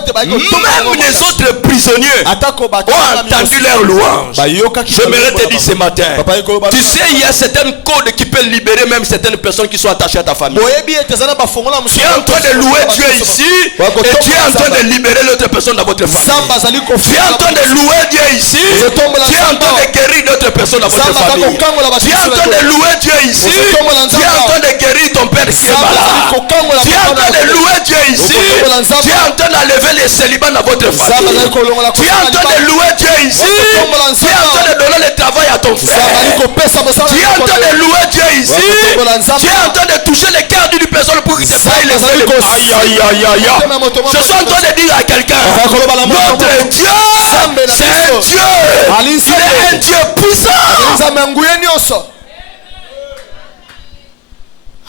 les autres prisonniers ont entendu leur louange. J'aimerais te dire ce matin, tu sais, il y a certains codes qui peuvent libérer même certaines personnes qui sont attachées à ta famille. Tu es en train de louer Dieu ici et tu es en train de libérer l'autre personne dans votre famille. Tu es en train de louer Dieu ici, tu es en train de guérir d'autres personnes dans votre famille. Tu es en train de louer Dieu ici, tu es en train de guérir ton père qui est malade. Tu es en train de louer Dieu ici, tu es en train d'enlever les célibats dans votre famille. Tu es en train de louer Dieu ici, tu es en train de donner le travail à ton frère. Tu es en train de louer Dieu ici, tu es en train de toucher les cœurs d'une personne pour qu'il te paye les célibats. Aïe aïe aïe aïe. Je suis en train de dire à quelqu'un, notre Dieu, c'est un Dieu, il est un Dieu puissant.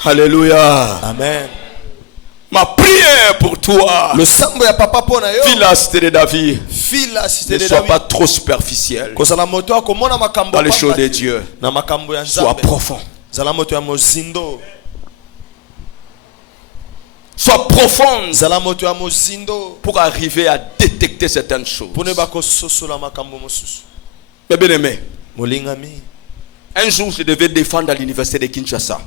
Alléluia. Amen. Ma prière pour toi, fille la cité de David, ne sois pas trop superficielle dans les choses de Dieu. Sois profond. Sois profonde pour arriver à détecter certaines choses. Mais bien aimé, un jour je devais défendre à l'université de Kinshasa.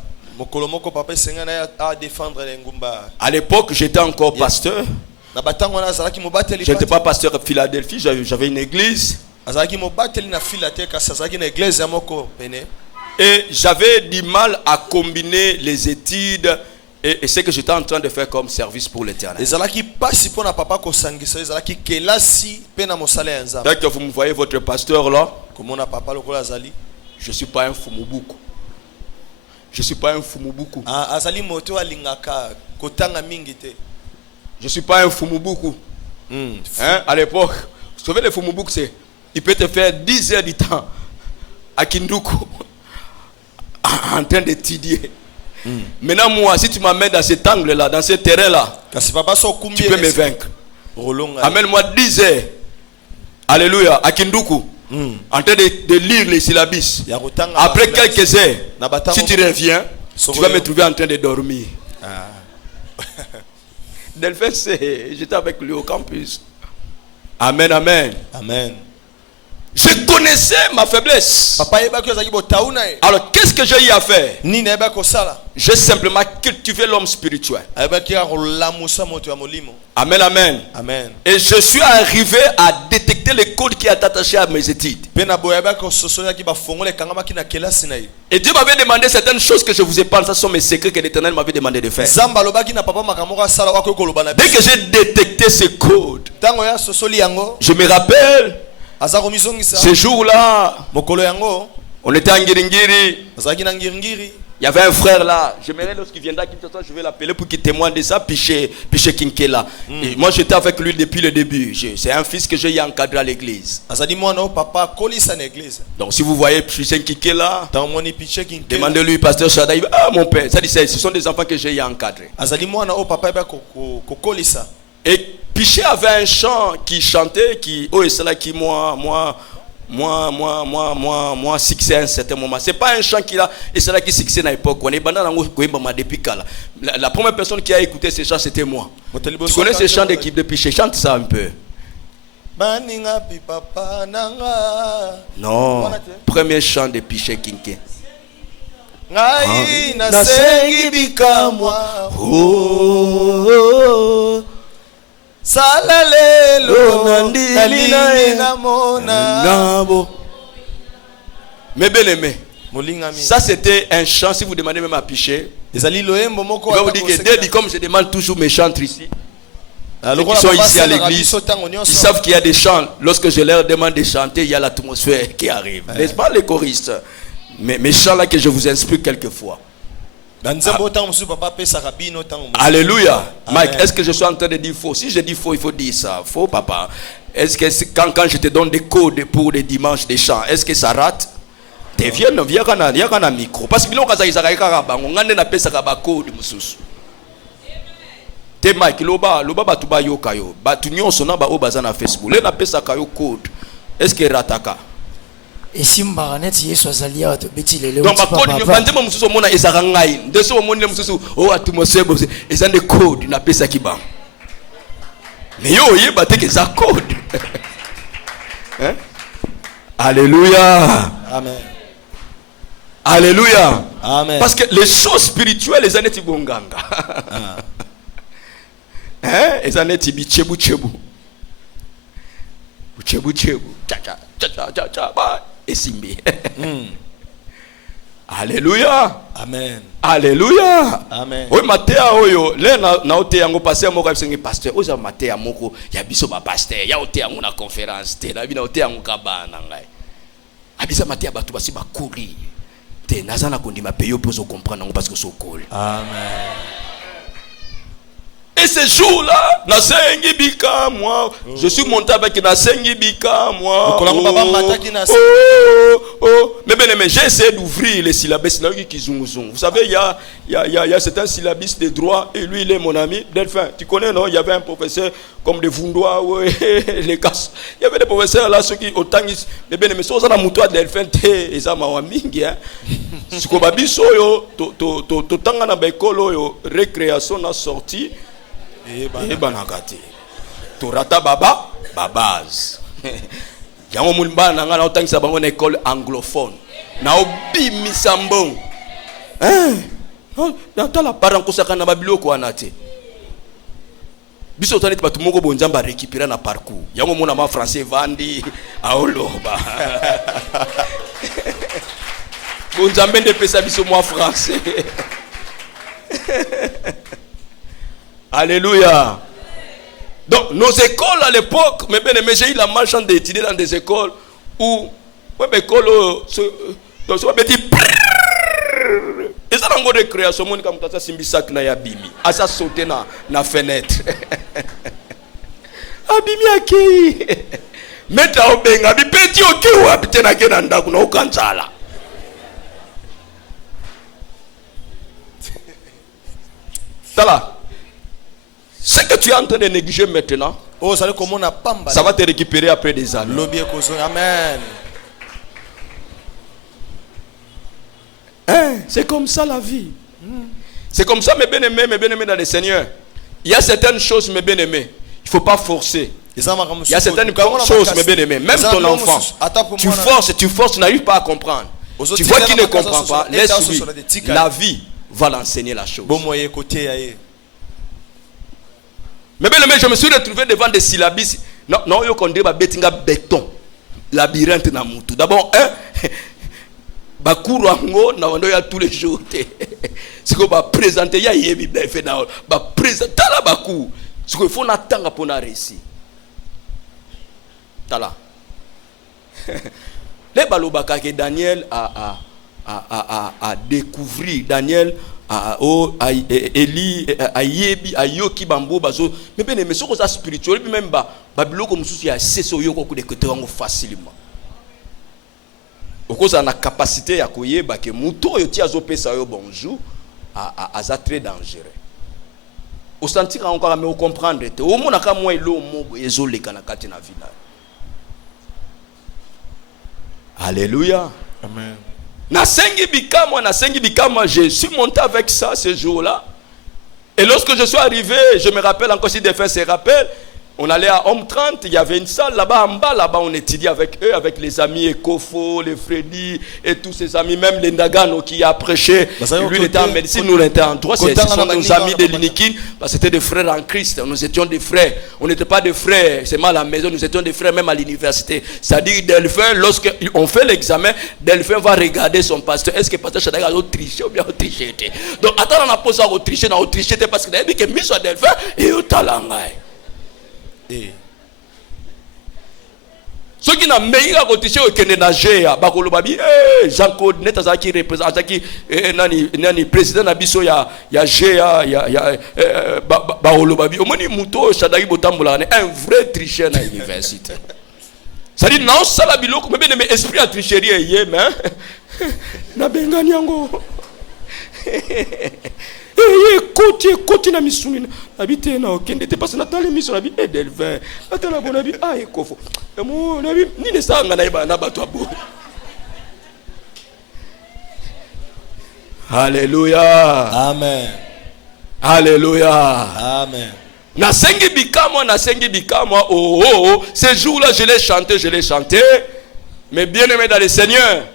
À l'époque, j'étais encore pasteur. Je n'étais pas pasteur à Philadelphie, j'avais une église. Et j'avais du mal à combiner les études et ce que j'étais en train de faire comme service pour l'Éternel. Dès que vous me voyez votre pasteur là, je ne suis pas un Fumubuku. Je ne suis pas un Fumubuku. Je ne suis pas un Fumubuku. Hein? À l'époque, vous savez, le Fumubuku, c'est il peut te faire 10 heures du temps à Kinduku en train d'étudier. Maintenant, moi, si tu m'amènes dans cet angle-là, dans ce terrain-là, tu peux me vaincre. Amène-moi 10 heures. Alléluia. À Kinduku. En train de lire les syllabus. Après quelques heures, si tu reviens, tu vas me trouver en train de dormir. Delphin, j'étais avec lui au campus. Amen, amen. Amen. Je connaissais ma faiblesse. Alors, qu'est-ce que j'ai eu à faire? J'ai simplement cultivé l'homme spirituel. Amen, amen. Amen. Et je suis arrivé à détecter les codes qui est attaché à mes études. Et Dieu m'avait demandé certaines choses que je vous épargne. Ce sont mes secrets que l'Éternel m'avait demandé de faire. Dès que j'ai détecté ces codes, je me rappelle, ce jour-là, on était à Ngiringiri. Il y avait un frère là. J'aimerais lorsqu'il viendra, je vais l'appeler pour qu'il témoigne de ça. Piché Kinkela. Et moi j'étais avec lui depuis le début. C'est un fils que j'ai encadré à l'église. Donc si vous voyez Piché Kinkela, demandez-lui, pasteur Shada. Ah mon père, ça dit ce sont des enfants que j'ai encadrés. Et Piché avait un chant qui chantait, et c'est là qui moi, succès à un certain moment. C'est pas un chant qui a, et c'est là qui succès à l'époque. On est depuis la première personne qui a écouté ce chant, c'était moi. Tu connais ce chant d'équipe de Piché? Chante ça un peu. Non, premier chant de Piché Kinké. Mes bien-aimés, ça c'était un chant. Si vous demandez même à Piché, il va vous dire que comme je demande toujours mes chantres ici, ceux qui sont ici à l'église, ils savent qu'il y a des chants. Lorsque je leur demande de chanter, il y a l'atmosphère qui arrive. N'est-ce pas les choristes? Mais mes chants là que je vous inspire quelquefois. Alléluia. Mike, est-ce que je suis en train de dire faux? Si je dis faux, il faut dire ça. Faux, papa. Est-ce que quand je te donne des codes pour les dimanches des chants, est-ce que ça rate? Viens quand un micro. Parce que nous, quand ils arrivent à on a un code. Te Mike, loba batuba yo kayo. Batu nyonso na ba obaza na Facebook. Le na pesa kayo code. Est-ce que rataka? Et si Mbaranet Yesu azalia to beti lele donc code ni bandema mususu mona ezaka ngai ndeso omoni mususu o atmosphère ezan de code na pesa kiba mais yo yeba te que ça code hein. Alléluia. Amen. Alléluia. Amen. Parce que les choses spirituelles les aneti bonganga hein, les aneti bichebu chebu cha ba esimbi. Alléluia. Amen. Alléluia. Amen. Oui, matéa oyo le na ote yango passer moko bisengi pasteur oza matéa moko ya biso ba pasteur ya ote yango na conférence te na bina ote yango kabana ngai abisa matéa batu basi bakuli te nazana kondima peyo pozo comprendre ngo parce que so cool. Amen. Et ce jour-là, Nasengi Bika, moi, je suis monté avec Nasengi Bika, moi. Mais j'ai essayé d'ouvrir les syllabes. Vous savez, il y a certains syllabes de droit, et lui, il est mon ami. Delphin, tu connais, non? Il y avait un professeur comme des Vundois, les casses. Il y avait des professeurs là, ceux qui, autant, mais bien, mais ça, on a moutoua Delphin, et ça m'a mingi, hein. Ce qu'on va dire, to tanga na bekolo yo récréation na sortie. Et banagati torata babaz yango mulba nanga na otangisa bango na école anglophone na obimisa mbongo na tala parent kosaka na babiloko wana te biso taneti batu moko bonjamba récupérer na parcours yango mona ma français vandi aoloba bonjambe de pesa biso moi français. Alléluia. Donc nos écoles à l'époque, mais j'ai eu la malchance d'étudier dans des écoles où école donc ça veut dire et ça dans de création mon comme ça simbisak na yabimi asa sauter na fenêtre abimi akei meta obenga bi petit okiwa bitena kena ndaku na ukanzala. Tala. Ce que tu es en train de négliger maintenant, Ça va te récupérer après des années. Amen. Hein? C'est comme ça la vie. C'est comme ça, mes bien-aimés dans le Seigneur. Il y a certaines choses, mes bien-aimés, il ne faut pas forcer. Il y a certaines choses, mes bien-aimés, même ton enfant, tu forces, tu n'arrives pas à comprendre. Tu vois qu'il ne comprend pas, laisse-lui. La vie va l'enseigner la chose. Mais bien aimé, je me suis retrouvé devant des syllabes. Non, il y a un béton. Labyrinthe na mutu. D'abord, bakuru ango na wando ya tous les jours. C'est qu'on va présenter, il y a une Bible fait na ba présenter la baku. Ce qu'il faut n'attendre pour na réussir. Tala. Les balobaka que Daniel a découvert, Daniel Eli ayebi ayoki bambo bazo mais bien mais ce que ça spirituel puis même babilo comme souci a cessé yoko ko de côté facilement. Oko ça na capacité ya koyeba que muto yo ti azopesa yo bonjour a très dangereux. Au sentir encore mais au comprendre te au mona ka moi elo mo ezole kana kati na village. Alléluia. Amen. Nasengi bikama, je suis monté avec ça ce jour-là. Et lorsque je suis arrivé, je me rappelle encore si des faits se rappellent, on allait à Homme 30, il y avait une salle là-bas en bas, là-bas on étudiait avec eux, avec les amis Ekofo, les Freddy et tous ces amis, même les Ndagano qui a prêché. Lui il était en médecine, nous on était en droit, ce sont nos amis de l'Inikin, parce que c'était des frères en Christ, nous étions des frères, on n'était pas des frères seulement à la maison, nous étions des frères même à l'université. C'est-à-dire Delphin, lorsqu'on fait l'examen, Delphin va regarder son pasteur, est-ce que le pasteur Shadrach a triché ou bien a triché? Donc attends, on a posé à tricher, on a triché parce que il a dit que mis sur Delphin et au talangai. Ceux qui n'ont pas cotisé au Canada, Bakolobabi, Jean-Claude Net, qui représente, qui est président d'Abisso, il y a Géa, il y a Bakolobabi. Au moins, Mouto, Chadaï Botamboula, un vrai tricheur à l'université. Ça dit, non, ça la bilo, mais bien, mais esprit à tricherie, mais, na benganyango. Côté na misuni habité na okende te parce na tale mission na bi Delvin atala bona bi ekofo mo na bi ni ne sanga na iba na bato abo. Alléluia. Amen. Alléluia. Amen. Na sengi bikamo oh ce jour-là je l'ai chanté mais bien aimé dans le Seigneur.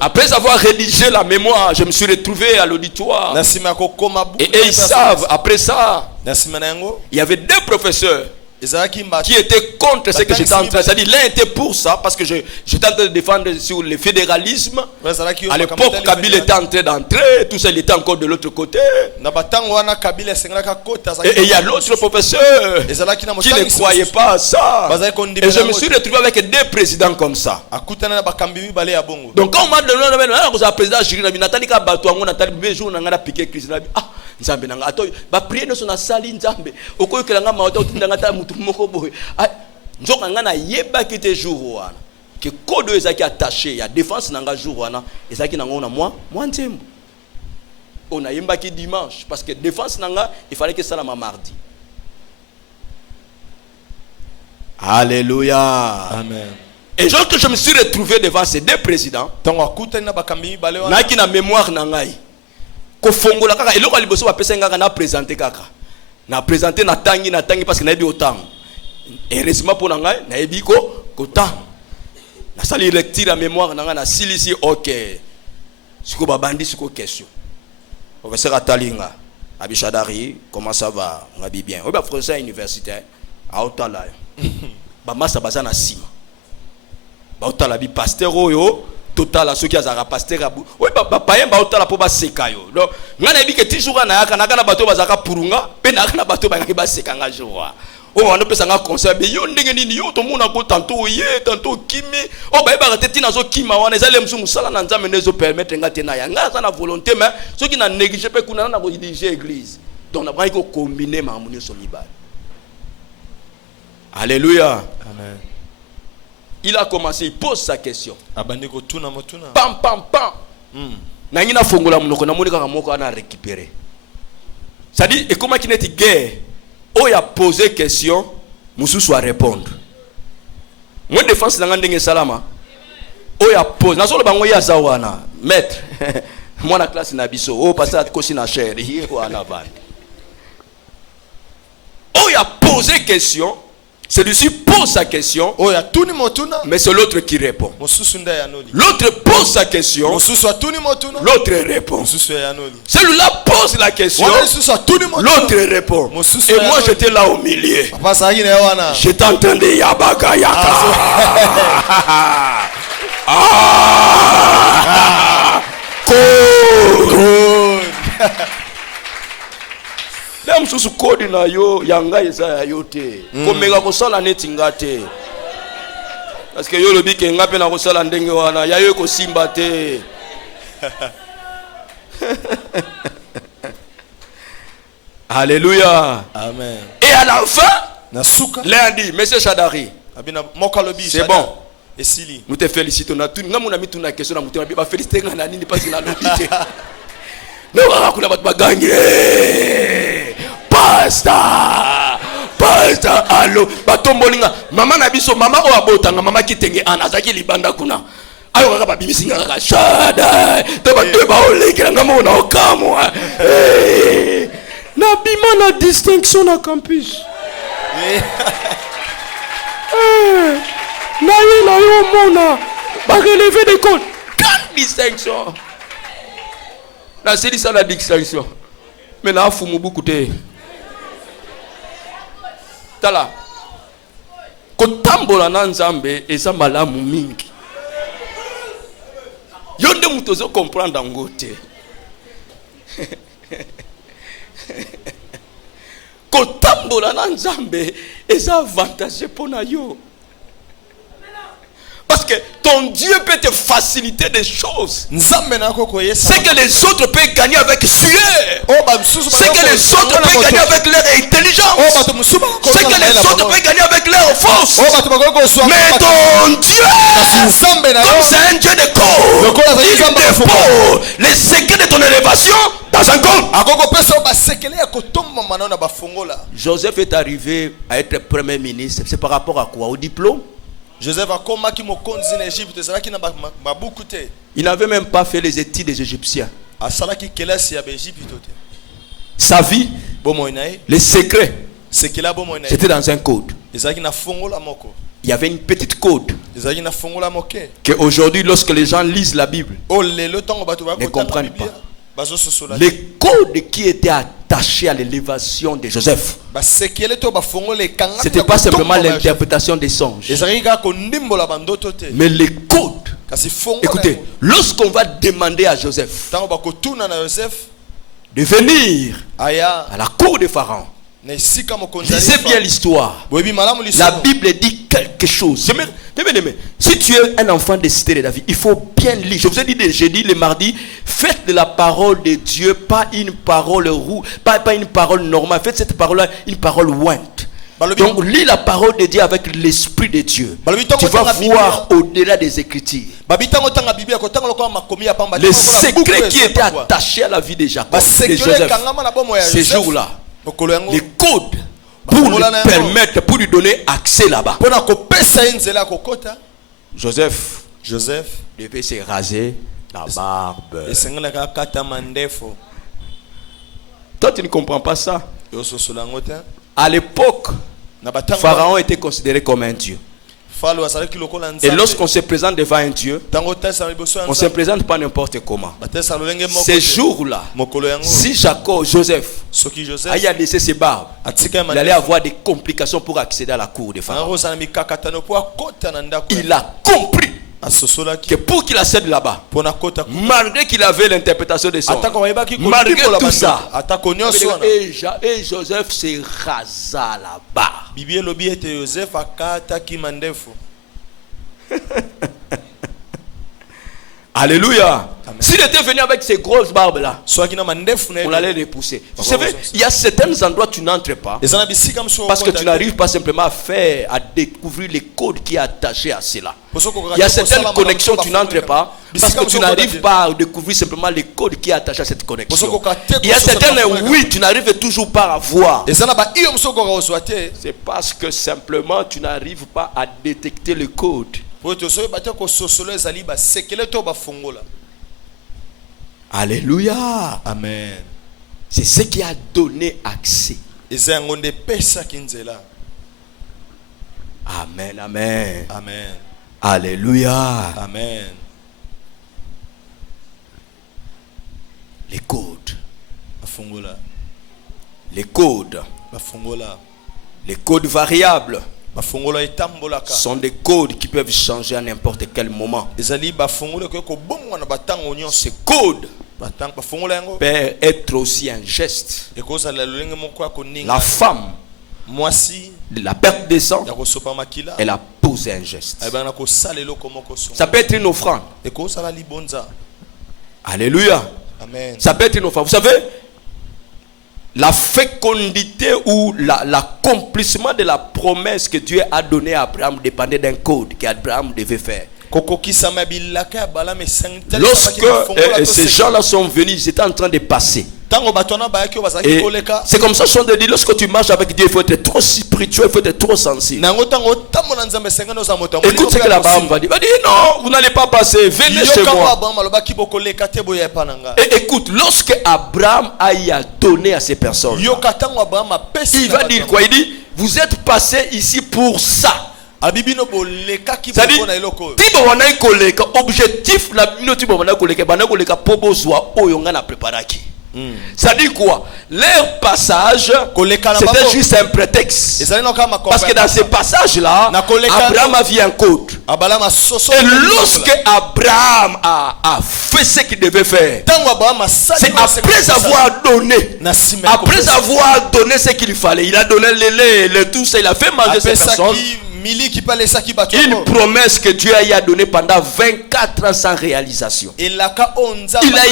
Après avoir rédigé la mémoire, je me suis retrouvé à l'auditoire. Et ils savent, après ça, il y avait deux professeurs qui étaient contre ce que j'étais en train de dire. L'un était pour ça, parce que j'étais en train de défendre sur le fédéralisme. À l'époque, Kabila était en train d'entrer, tout ça, il était encore de l'autre côté. Et il y a l'autre professeur qui ne croyait pas à ça. Et je me suis retrouvé avec deux présidents comme ça. Donc quand on m'a donné le président, je suis Nathalie Kabatou, Nathalie Béjou, Nangana Piqué, Christina. Ah, Nzambe nanga atoy ba prier no sona sali Nzambe okoyokelanga maota otindanga mutu moko boy nzoka nga na yeba ki te jour wana que kodo ezaki attaché ya défense nanga jour wana ezaki nanga na moi nzembo on a yemba ki dimanche parce que défense nanga il fallait que ça la mardi. Alléluia. Amen. Et lorsque je me suis retrouvé devant ces deux présidents na ki na mémoire nangai ko fongola kaka eloko liboso ba pesa ngaka na présenter kaka na présenter na tangi parce que na yebi autant heureusement pour ngai na yebi ko temps na sali lecture la mémoire nanga na silisi OK siko ba bandi siko question professeur Atalinga Abishadari comment ça va ngabi bien o ba français universitaire a otala ba massa bazana sima ba otala bi pasteur oyo total à ceux qui ont pasteur abu oui payen ba otala po ba seka yo donc ngana bi ke toujours na yaka na kana bato bazaka purunga pe na kana bato ba ba seka nga joa o wana pesa nga conseil be yo ndenge nini yo to mona ko tantôt ye tantôt kimi o ba ba teti na zo kima wana ezale msu musala na nzambe nezo permettre ngate na ya nga na volonté mais ceux qui na négliger pe kuna na ko diriger église donc na ba ko combiner ma harmonie so mibale. Alléluia. Amen. Il a commencé, il pose sa question. Pam pam pam. Nangina fongola munoko na monika moko ana récupérer. Ça dit et comment qu'il n'est guerre Oh, il a posé question, Moussou soit répondre. Moi, défense, c'est un salama. Oh, il a posé. N'a pas bango ya zawana. Maître. Moi, la classe n'a biso. Oh, parce que kosi na cher. Oh, il a posé question. Celui-ci pose sa question. Oh, ya tuni motuna. Mais c'est l'autre qui répond. Mosusu nda ya noli. L'autre pose sa question. Mosusu atuni motuna. L'autre répond. Mosusu ya noli. Celui-là pose la question. L'autre répond. Et moi j'étais là au milieu. Papa sagi na wana. J'étais en train de yabaga yaka. Code. Dem susu code na yo yanga eza ya yo te. Komeka kosala neti ngate. Parce que yo lobi ke ngape na kosala ndenge wana ya yo ko simba te. Alléluia. Amen. Et à la fin, Nasuka. lundi, Monsieur Chadari, c'est bon. Et Sili. Nous te félicitons. Nous avons mis une question dans notre vie. Féliciter Nani parce qu'il a l'obité. Nous avons gagné. Pasta. Pasta. Allo. Batombolinga. Maman Nabiso. Maman Oabotanga. Maman Kitenge. Anazaki Libanda Kuna. Ayo kaka babibisinga kaka shada. Teba teba olekela ngamo na okamwa. Na bima na distinction na campus. Na yo mona ba relever des comptes. Quelle distinction. Na c'est ça la distinction. Mais na fumu beaucoup te. Tala. Kotambola na Nzambe eza malamu mingi. Yonde mutozo comprendre ngote. Kotambola na Nzambe eza avantage pona yo. Parce que ton Dieu peut te faciliter des choses. C'est que les autres peuvent gagner avec sueur. C'est que les autres peuvent gagner avec leur intelligence. C'est que les autres peuvent gagner avec leur force. Mais ton Dieu, comme c'est un Dieu de corps, il dépose les secrets de ton élévation dans un compte. Joseph est arrivé à être premier ministre. C'est par rapport à quoi? Au diplôme? Joseph a combattu mon compte en Égypte. Il n'avait même pas fait les études des Égyptiens. Sa vie, les secrets, c'était dans un code. Il y avait une petite code que aujourd'hui, lorsque les gens lisent la Bible, ne comprennent pas. Les codes qui étaient attachés à l'élévation de Joseph, c'était pas simplement l'interprétation des songes, mais les codes. Écoutez, lorsqu'on va demander à Joseph de venir à la cour de Pharaon, lisez bien l'histoire. La Bible dit quelque chose. Si tu es un enfant de cité de David, il faut bien lire. Je vous ai dit le jeudi, le mardi, faites de la parole de Dieu pas une parole pas une parole normale. Faites cette parole-là une parole ointe. Donc lis la parole de Dieu avec l'esprit de Dieu. Tu vas voir au-delà des Écritures les secrets qui étaient attachés à la vie de Jacob, de Joseph. Ces jours-là, les codes pour lui permettre, pour lui donner accès là-bas. Joseph devait se raser la barbe. Toi, tu ne comprends pas ça. À l'époque, Pharaon était considéré comme un dieu. Et lorsqu'on se présente devant un Dieu, on ne se présente pas n'importe comment. Ces jours-là, si Joseph a laissé ses barbes, il allait avoir des complications pour accéder à la cour de Pharaon. Il a compris que pour qu'il accède là-bas, malgré qu'il avait l'interprétation des songes, malgré tout ça, et Joseph se rasa là-bas. Alléluia. S'il était venu avec ces grosses barbes là, soki na mandefu na on allait les pousser. Vous savez, il y a certains endroits où tu n'entres pas ezana bisika mso parce que tu n'arrives pas simplement à découvrir les codes qui est attaché à cela. Il y a certaines connexions tu n'entres pas parce que tu n'arrives pas à découvrir simplement les codes qui est attaché à cette connexion. Il y a certaines oui, tu n'arrives toujours pas à voir. ezana ba iyo mso ko ozwa te C'est parce que simplement tu n'arrives pas à détecter le code. po to so ba te ko sosolo ezali ba sekele to ba fongola. Alléluia. Amen. C'est ce qui a donné accès. Eza ngonde pesa kinzela. Amen, amen. Amen. Alléluia. Amen. Les codes. Bafongola. Les codes. Bafongola. Les codes variables Bafongola etambolaka. sont des codes qui peuvent changer à n'importe quel moment. Ezali bafongola ko bongo na batango nyonso. Ces codes Batango bafongola yango. peuvent être aussi un geste. Ekoza la lolenge moko akoninga. La femme, Mwasi la perte de sang, ya kosopa makila. elle a posé un geste. Ayeba na ko salelo komoko songo. Ça peut être une offrande. Ekoza la libonza. Alléluia. Amen. Ça peut être une offrande. Vous savez, la fécondité ou l'accomplissement de la promesse que Dieu a donnée à Abraham dépendait d'un code qu'Abraham devait faire. Lorsque ces gens-là sont venus, ils étaient en train de passer. Et c'est comme ça qu'on dit, lorsque tu marches avec Dieu, il faut être trop spirituel, il faut être trop sensible. Écoute ce que l'Abraham va dire. Il va dire, non, vous n'allez pas passer, venez chez moi. Et écoute, lorsque Abraham a donné à ces personnes, il va dire quoi? Il dit, vous êtes passés ici pour ça. C'est-à-dire, objectif la ça dit quoi? Leur passage, c'était juste un prétexte. Parce que dans ce passage-là, Abraham a vu un code. Et lorsque Abraham a fait ce qu'il devait faire, c'est après avoir donné. Après avoir donné ce qu'il fallait, il a donné le lait, le tout ça, il a fait manger ces personnes. Une promesse que Dieu a donnée pendant 24 ans sans réalisation. Il a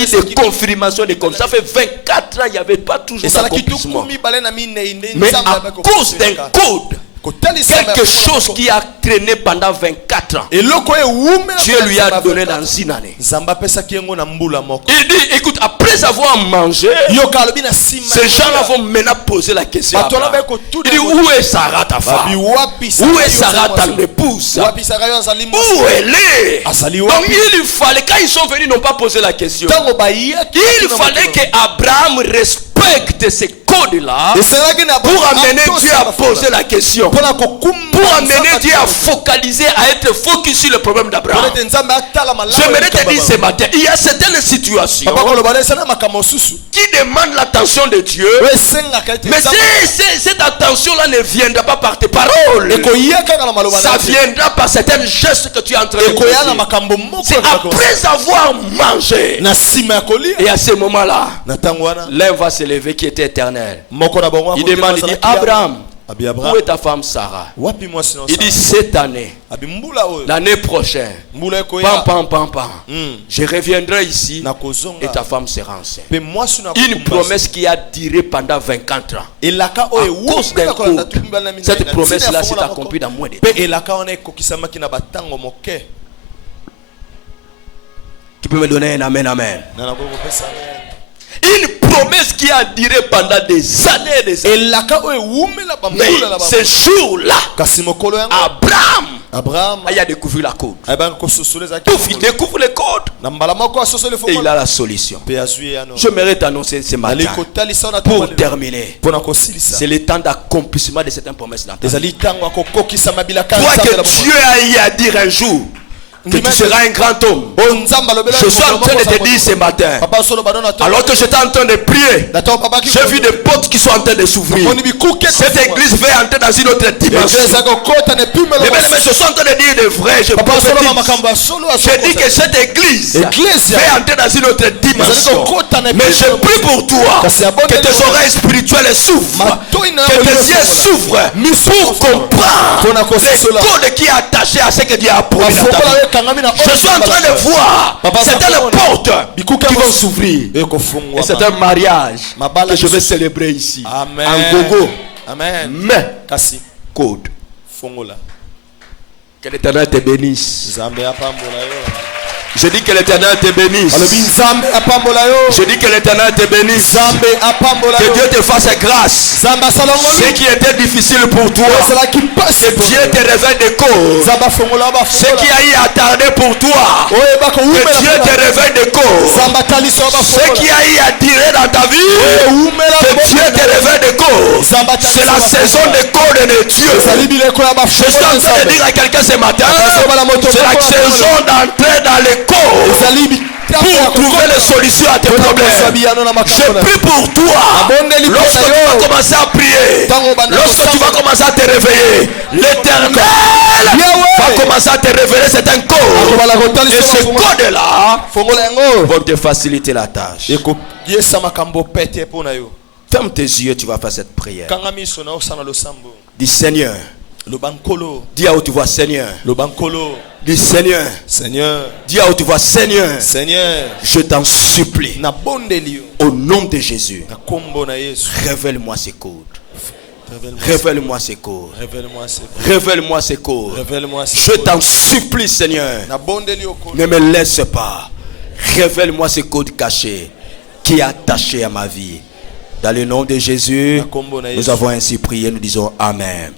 eu des confirmations de comme ça fait 24 ans, il n'y avait pas toujours d'accomplissement. Mais à cause d'un code, quelque chose qui a traîné pendant 24 ans, Dieu lui a donné dans une année. Il dit, écoute, après avoir mangé, ces gens-là vont maintenant poser la question. Il dit, où est Sarah ta femme? Où est Sarah ta épouse? Où elle est? Donc il fallait, quand ils sont venus, ils n'ont pas posé la question. Il fallait qu'Abraham respecte ces codes-là pour amener Dieu à poser la question. Pour amener Dieu à focaliser, à être focus sur le problème d'Abraham. J'aimerais te dire ce matin, il y a certaines situations qui demandent l'attention de Dieu. Mais cette attention-là ne viendra pas par tes paroles. Ça viendra par certains gestes que tu es en train de faire. C'est après avoir mangé. Et à ce moment-là, l'un va se lever qui était éternel. Il demande, il dit, Abraham, où est ta femme Sarah? Il dit, cette année, l'année prochaine, je reviendrai ici et ta femme sera enceinte. Une promesse qui a duré pendant 24 ans. À cause d'un couple, cette promesse-là s'est accomplie dans moins de temps. Tu peux me donner un amen, amen. Une promesse qui a duré pendant des années et des années. Mais ce jour-là, Abraham a découvert la code. Il découvre les codes. Et il a la solution. J'aimerais t'annoncer ce matin, pour terminer, c'est le temps d'accomplissement de certaines promesses dans ta vie. Toi que Dieu a dire un jour que tu seras un grand homme. Je suis en train de te dire ce matin, alors que j'étais en train de prier, j'ai vu des portes qui sont en train de s'ouvrir. Cette église va entrer dans une autre dimension. Mais je suis en train de dire le vrai. Je dis que cette église va entrer dans une autre dimension. Mais je prie pour toi que tes oreilles spirituelles s'ouvrent, que tes yeux s'ouvrent pour comprendre le code qui est attaché à ce que Dieu a promis dans ta vie. Je suis en train de voir certaines portes qui vont s'ouvrir. Et c'est un mariage que je vais célébrer ici. Amen. En gogo. Amen. Mais, Kasi. code. Fongola. Que l'Éternel te bénisse. Zambe apambola yo. Je dis que l'Éternel te bénisse. Je dis que l'Éternel te bénisse. Que Dieu te fasse grâce. Ce qui était difficile pour toi, que Dieu te révèle des causes. Ce qui a eu à tarder pour toi, que Dieu te révèle des causes. Ce qui a eu à tirer dans ta vie, que Dieu te révèle des causes. C'est la saison des causes de Dieu. Je suis en train de dire à quelqu'un ce matin, c'est la saison d'entrer dans les causes pour trouver les solutions à tes problèmes. Je prie pour toi. Lorsque tu vas commencer à prier, lorsque tu vas commencer à te réveiller, l'Éternel va commencer à te révéler certaines causes. Et ces causes-là vont te faciliter la tâche. Ferme tes yeux, tu vas faire cette prière. Dis Seigneur. Dis à haute voix Seigneur. Dis Seigneur. Seigneur. Dis à haute voix Seigneur. Seigneur. Je t'en supplie. Au nom de Jésus. Révèle-moi ces codes. Révèle-moi ces codes. Révèle-moi ces codes. Je t'en supplie Seigneur. Ne me laisse pas. Révèle-moi ces codes cachés qui est attaché à ma vie. Dans le nom de Jésus, nous avons ainsi prié, nous disons Amen.